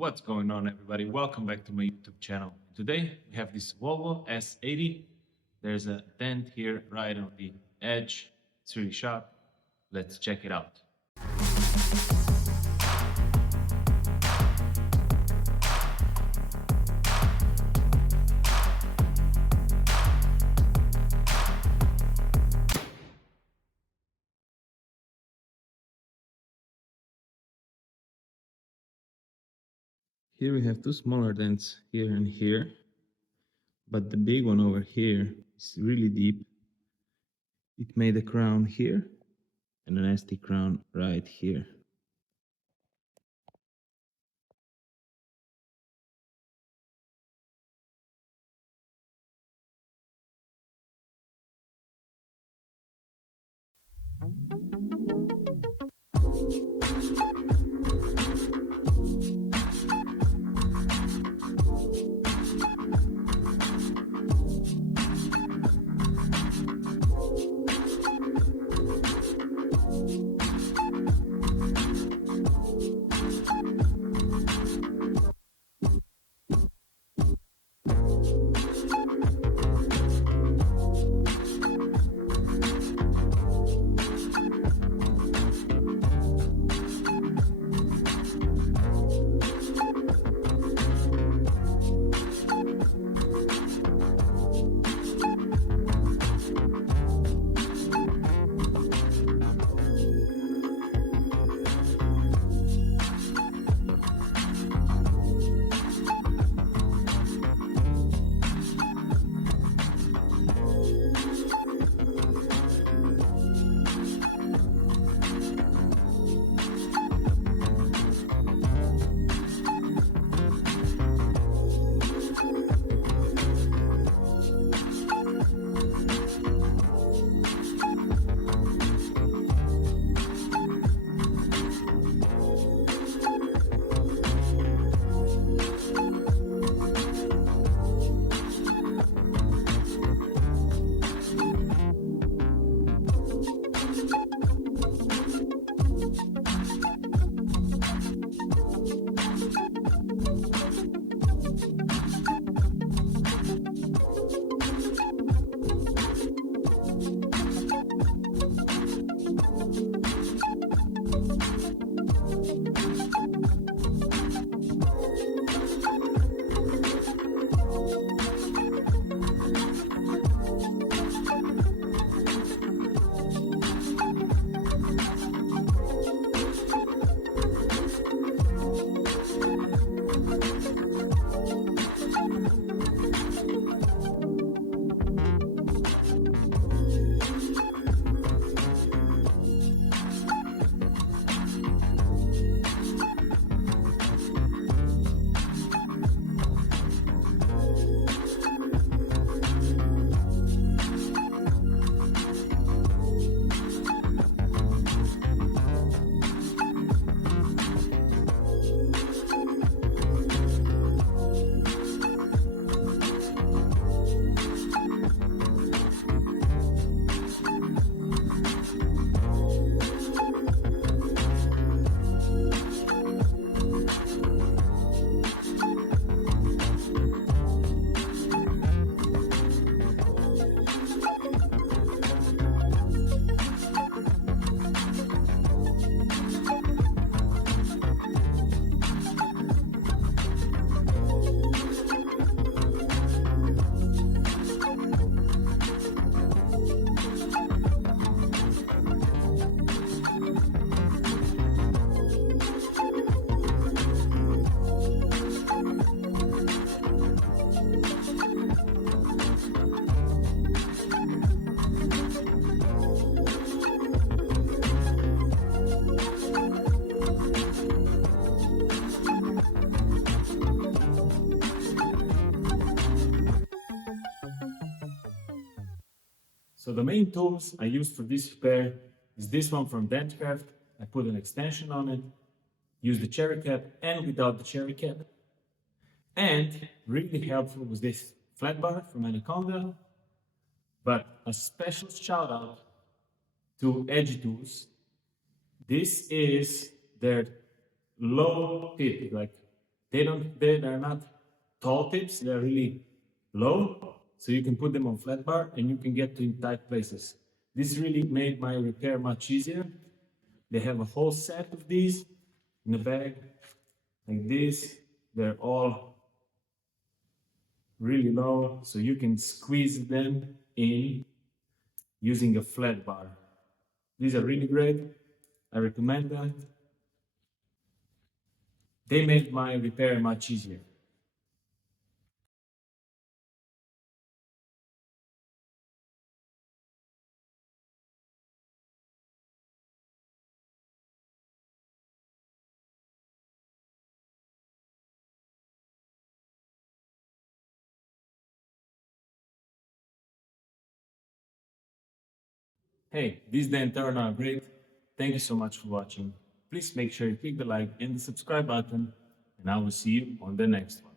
What's going on, everybody? Welcome back to my YouTube channel. Today we have this Volvo S80. There's a dent here right on the edge. It's really sharp. Let's check it out. Here we have two smaller dents here and here, but the big one over here is really deep. It made a crown here and a nasty crown right here. So the main tools I used for this repair is this one from Dentcraft. I put an extension on it, used the cherry cap and without the cherry cap. And really helpful was this flat bar from Anaconda. But a special shout out to Edge Tools. This is their low tip, like They're not tall tips, they're really low, so you can put them on flat bar and you can get to in tight places. This really made my repair much easier. They have a whole set of these in a bag like this. They're all really low, so you can squeeze them in using a flat bar. These are really great. I recommend them. They made my repair much easier. Hey, these dent turn out great. Thank you so much for watching. Please make sure you click the like and the subscribe button, and I will see you on the next one.